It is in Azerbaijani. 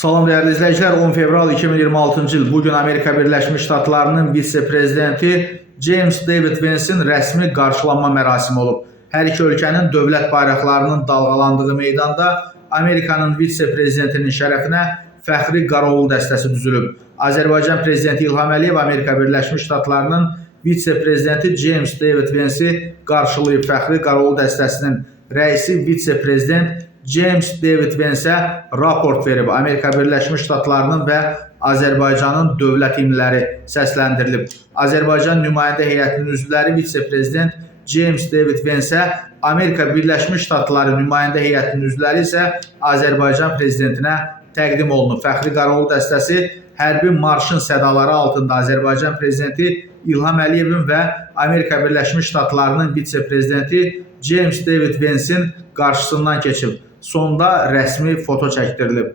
Salam değerli izleyiciler, 10 fevral 2026 yıl bugün Amerika Birleşmiş Ştatlarının vitse-prezidenti James David Vance'in rəsmi qarşılanma mərasimi olub. Hər iki ölkənin dövlət bayraqlarının dalğalandığı meydanda Amerikanın vitse-prezidentinin şərəfinə fəxri qarovul dəstəsi düzülüb. Azərbaycan prezidenti İlham Əliyev Amerika Birleşmiş Ştatlarının vitse-prezidenti James David Vance'i qarşılayıb. Fəxri qarovul dəstəsinin rəisi vitse-prezident James David Vance'ə raport verib. Amerika Birləşmiş Ştatlarının və Azərbaycanın dövlət himnləri səsləndirilib. Azərbaycan nümayəndə heyətinin üzvləri vitse-prezident James David Vance'ə, Amerika Birləşmiş Ştatları nümayəndə heyətinin üzvləri isə Azərbaycan prezidentinə təqdim olunub. Fəxri qarovul dəstəsi hərbi marşın sədaları altında Azərbaycan prezidenti İlham Əliyevin və Amerika Birləşmiş Ştatlarının vitse-prezidenti James David Vance'in qarşısından keçib. Sonda rəsmi foto çəkdirilib.